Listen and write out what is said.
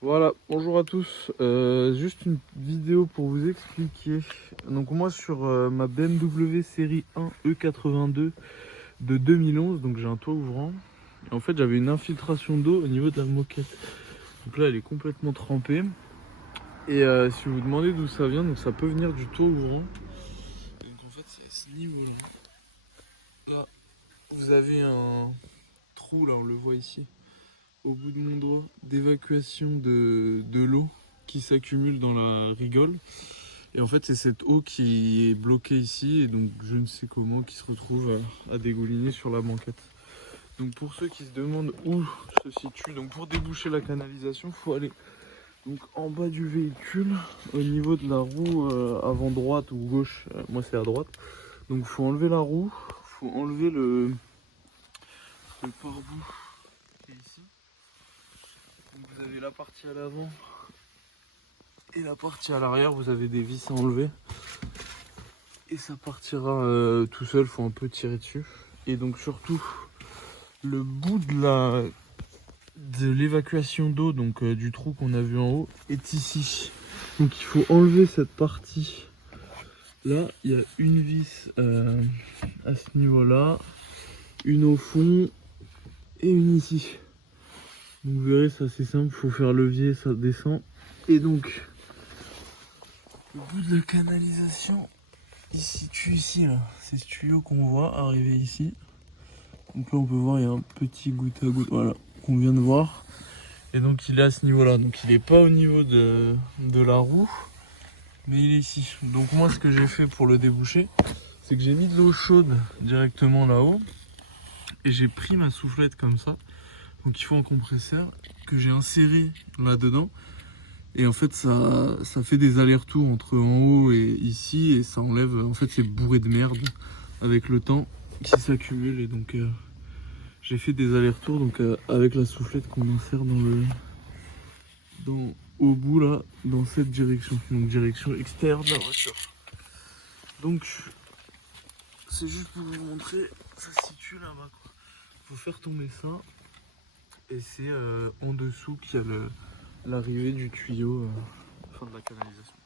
Voilà, bonjour à tous. Juste une vidéo pour vous expliquer. Donc moi sur ma BMW série 1 E82 de 2011, donc j'ai un toit ouvrant. Et en fait j'avais une infiltration d'eau au niveau de la moquette. Donc là elle est complètement trempée. Et si vous vous demandez d'où ça vient, donc ça peut venir du toit ouvrant. Et donc en fait c'est à ce niveau-là. Là vous avez un trou, là on le voit ici, au bout de mon doigt, d'évacuation de l'eau qui s'accumule dans la rigole. Et en fait, c'est cette eau qui est bloquée ici, et donc je ne sais comment, qui se retrouve à dégouliner sur la banquette. Donc pour ceux qui se demandent où se situe, donc pour déboucher la canalisation, il faut aller donc en bas du véhicule, au niveau de la roue avant droite ou gauche. Moi c'est à droite. Donc il faut enlever la roue, il faut enlever le pare-boue qui est ici. Donc vous avez la partie à l'avant et la partie à l'arrière, vous avez des vis à enlever. Et ça partira tout seul, faut un peu tirer dessus. Et donc surtout, le bout de l'évacuation d'eau, donc du trou qu'on a vu en haut, est ici. Donc il faut enlever cette partie. Là, il y a une vis à ce niveau-là, une au fond et une ici. Donc vous verrez, c'est assez simple, il faut faire levier, ça descend. Et donc, le bout de la canalisation, il se situe ici, là. C'est ce tuyau qu'on voit arriver ici. Donc là on peut voir, il y a un petit goutte à goutte, voilà, qu'on vient de voir. Et donc il est à ce niveau-là, donc il n'est pas au niveau de la roue, mais il est ici. Donc moi ce que j'ai fait pour le déboucher, c'est que j'ai mis de l'eau chaude directement là-haut, et j'ai pris ma soufflette comme ça. Donc il faut un compresseur que j'ai inséré là-dedans. Et en fait ça fait des allers-retours entre en haut et ici, et ça enlève, en fait c'est bourré de merde avec le temps qui s'accumule. Et donc j'ai fait des allers-retours donc avec la soufflette qu'on insère au bout là, dans cette direction, donc direction externe de la voiture. Donc c'est juste pour vous montrer, ça se situe là-bas quoi. Faut faire tomber ça, et c'est en dessous qu'il y a l'arrivée du tuyau, fin de la canalisation.